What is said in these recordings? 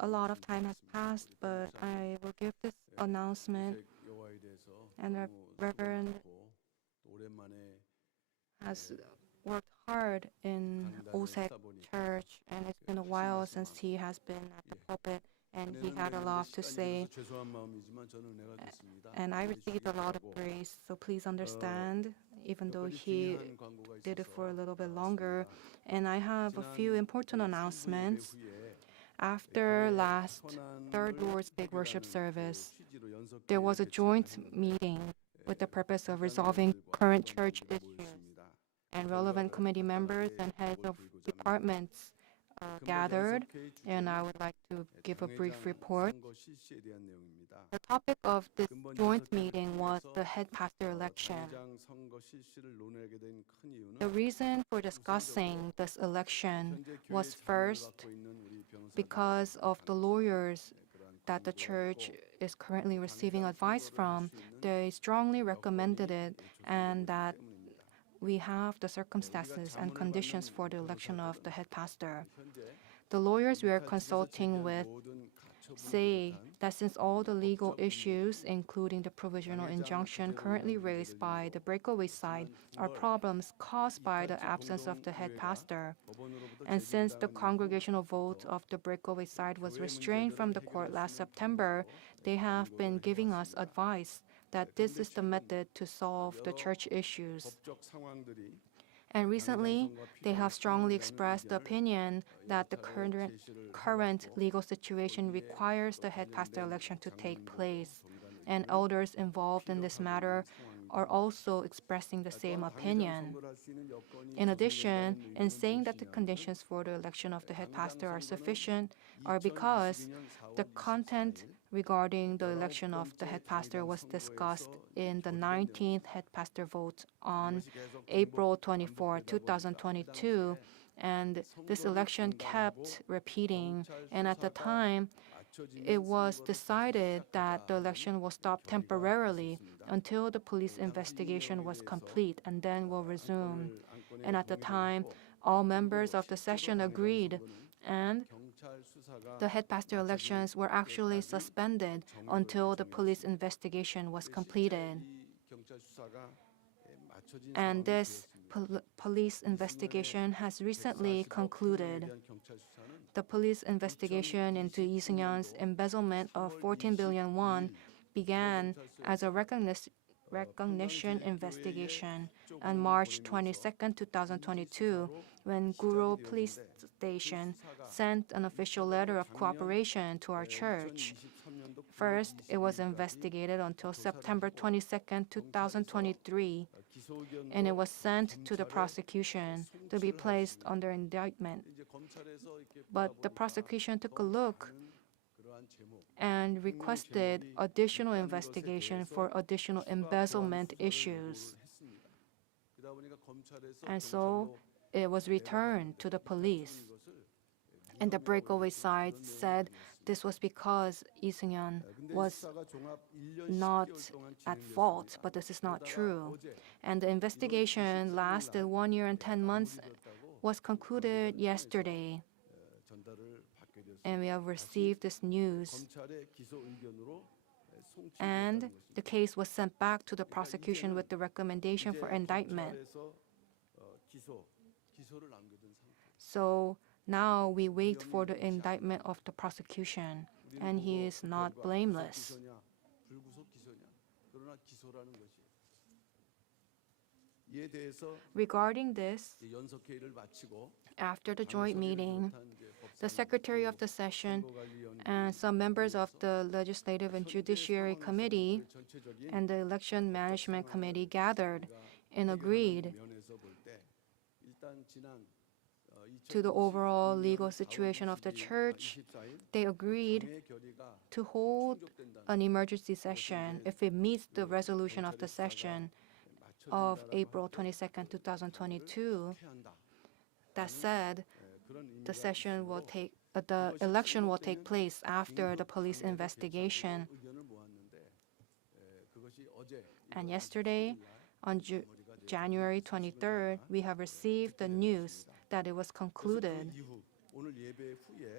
A lot of time has passed, but I will give this announcement. And the Reverend has worked hard in OSEC Church, and it's been a while since he has been at the pulpit, and he had a lot to say. And I received a lot of grace, so please understand, even though he did it for a little bit longer. And I have a few important announcements. After last Third Lord's Big Worship Service, there was a joint meeting with the purpose of resolving current church issues, and relevant committee members and heads of departments gathered, and I would like to give a brief report. The topic of this joint meeting was the head pastor election. The reason for discussing this election was first because of the lawyers that the church is currently receiving advice from. They strongly recommended it, and that we have the circumstances and conditions for the election of the head pastor. The lawyers we are consulting with say that since all the legal issues, including the provisional injunction currently raised by the breakaway side, are problems caused by the absence of the head pastor, and since the congregational vote of the breakaway side was restrained from the court last September, they have been giving us advice that this is the method to solve the church issues. And recently, they have strongly expressed the opinion that the current legal situation requires the head pastor election to take place. And elders involved in this matter are also expressing the same opinion. In addition, in saying that the conditions for the election of the head pastor are sufficient are because the content regarding the election of the head pastor was discussed in the 19th head pastor vote on April 24, 2022, and this election kept repeating, and at the time, it was decided that the election will stop temporarily until the police investigation was complete and then will resume. And at the time, all members of the session agreed, and the head pastor elections were actually suspended until the police investigation was completed. And this police investigation has recently concluded. The police investigation into Lee-seung-yeon's embezzlement of 14 billion won began as a recognition investigation on March 22, 2022, when Guro Police Station sent an official letter of cooperation to our church. First, it was investigated until September 22, 2023, and it was sent to the prosecution to be placed under indictment. But the prosecution took a look and requested additional investigation for additional embezzlement issues. And so it was returned to the police. And the breakaway side said this was because Lee-seung-yeon was not at fault, but this is not true. And the investigation lasted 1 year and 10 months, was concluded yesterday. And we have received this news. And the case was sent back to the prosecution with the recommendation for indictment. So now we wait for the indictment of the prosecution, and he is not blameless. Regarding this, after the joint meeting, the Secretary of the Session and some members of the Legislative and Judiciary Committee and the Election Management Committee gathered and agreed to the overall legal situation of the church. They agreed to hold an emergency session if it meets the resolution of the session of April 22, 2022. That said, the election will take place after the police investigation. And yesterday, on January 23rd, we have received the news that it was concluded.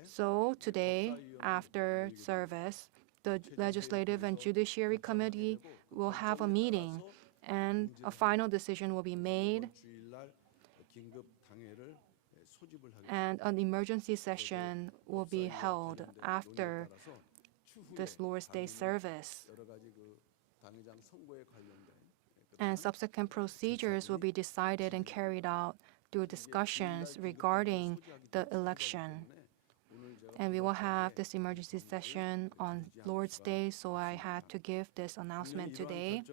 So today, after service, the Legislative and Judiciary Committee will have a meeting and a final decision will be made and an emergency session will be held after this Lord's Day service. And subsequent procedures will be decided and carried out through discussions regarding the election. And we will have this emergency session on Lord's Day, so I had to give this announcement today.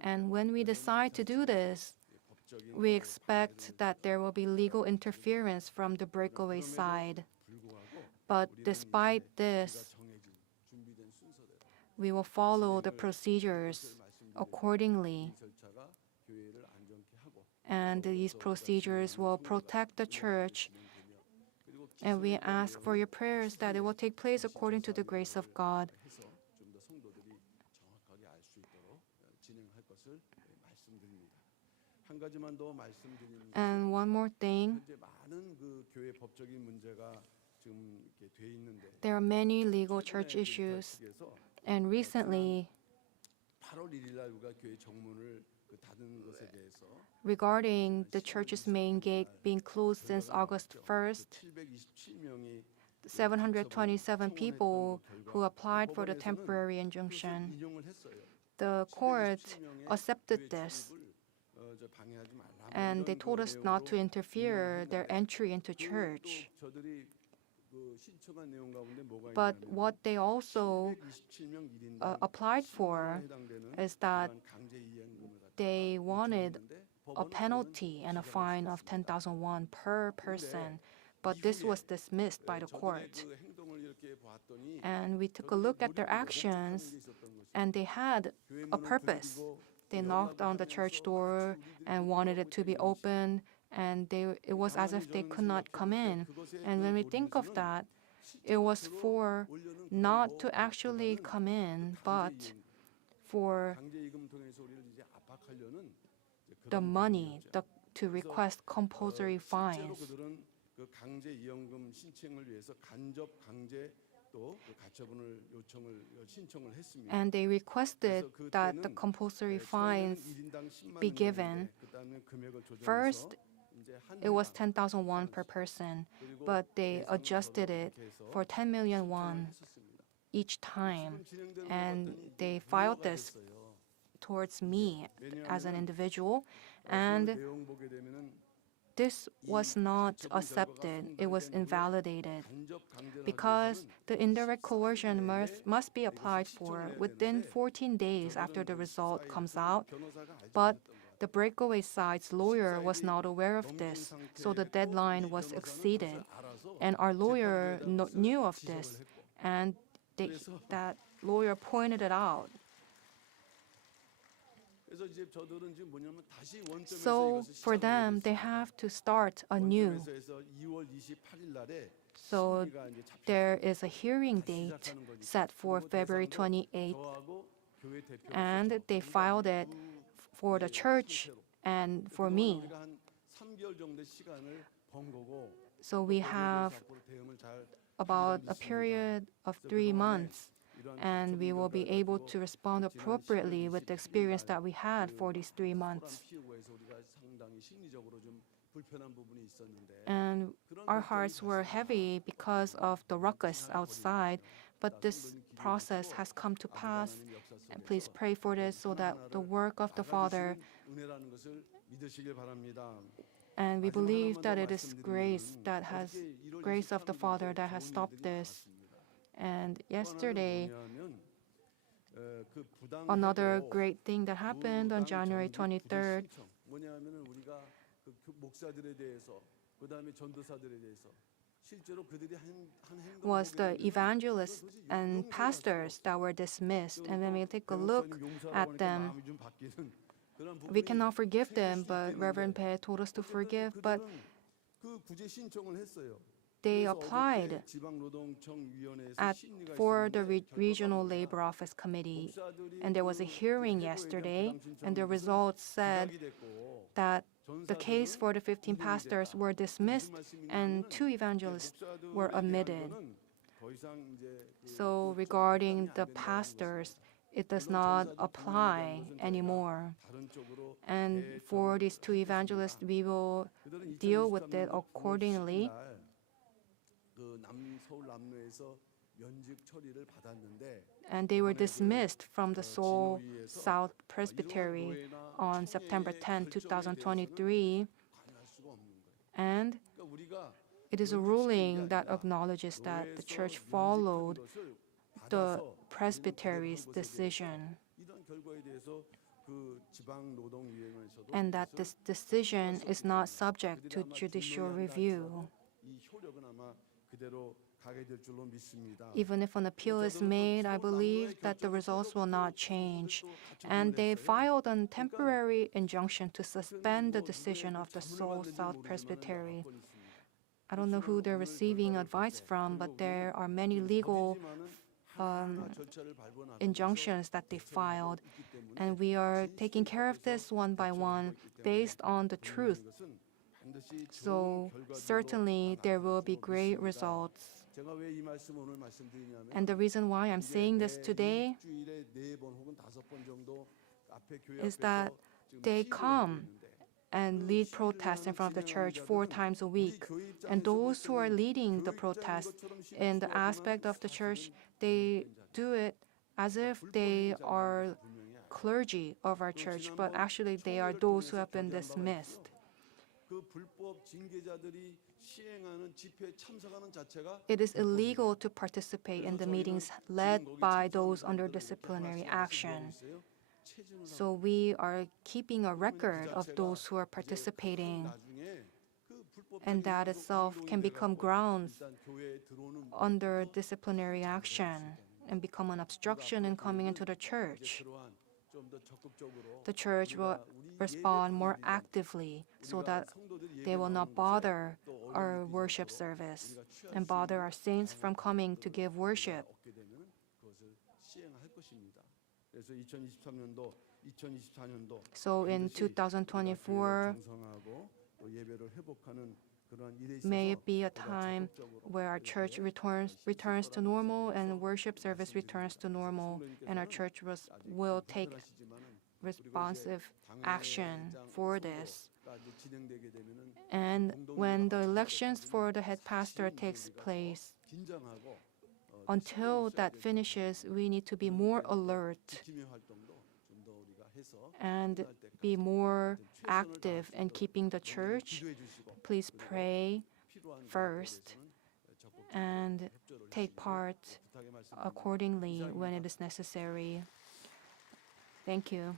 And when we decide to do this, we expect that there will be legal interference from the breakaway side. But despite this, we will follow the procedures accordingly. And these procedures will protect the church. And we ask for your prayers that it will take place according to the grace of God. And one more thing, there are many legal church issues, and recently, regarding the church's main gate being closed since August 1st, 727 people who applied for the temporary injunction, the court accepted this, and they told us not to interfere their entry into church. But what they also applied for is that they wanted a penalty and a fine of 10,000 won per person, but this was dismissed by the court. And we took a look at their actions, and they had a purpose. They knocked on the church door and wanted it to be open, and it was as if they could not come in. And when we think of that, it was for not to actually come in, but for the money to request compulsory fines. And they requested that the compulsory fines be given. First, it was 10,000 won per person, but they adjusted it for 10 million won each time. And they filed this towards me as an individual, and this was not accepted. It was invalidated because the indirect coercion must be applied for within 14 days after the result comes out. But the breakaway side's lawyer was not aware of this, so the deadline was exceeded. And our lawyer knew of this, and that lawyer pointed it out. So for them, they have to start anew. So there is a hearing date set for February 28th, and they filed it for the church and for me. So we have about a period of 3 months, and we will be able to respond appropriately with the experience that we had for these 3 months. And our hearts were heavy because of the ruckus outside, but this process has come to pass. And please pray for this so that the work of the Father, and we believe that it is grace of the Father that has stopped this. And yesterday, another great thing that happened on January 23rd was the evangelists and pastors that were dismissed. And when we take a look at them, we cannot forgive them, but Reverend Bae told us to forgive. But they applied for the Regional Labor Office Committee, and there was a hearing yesterday, and the results said that the case for the 15 pastors were dismissed and 2 evangelists were admitted. So regarding the pastors, it does not apply anymore. And for these 2 evangelists, we will deal with it accordingly. And they were dismissed from the Seoul South Presbytery on September 10, 2023. And it is a ruling that acknowledges that the church followed the presbytery's decision, and that this decision is not subject to judicial review. Even if an appeal is made, I believe that the results will not change. And they filed a temporary injunction to suspend the decision of the Seoul South Presbytery. I don't know who they're receiving advice from, but there are many legal injunctions that they filed. And we are taking care of this one by one based on the truth. So certainly there will be great results. And the reason why I'm saying this today is that they come and lead protests in front of the church 4 times a week. And those who are leading the protests in the aspect of the church, they do it as if they are clergy of our church, but actually they are those who have been dismissed. It is illegal to participate in the meetings led by those under disciplinary action. So we are keeping a record of those who are participating, and that itself can become grounds under disciplinary action and become an obstruction in coming into the church. The church will respond more actively so that they will not bother our worship service and bother our saints from coming to give worship. So in 2024, may it be a time where our church returns to normal and worship service returns to normal, and our church will take responsive action for this. And when the elections for the head pastor takes place, until that finishes, we need to be more alert and be more active in keeping the church. Please pray first and take part accordingly when it is necessary. Thank you.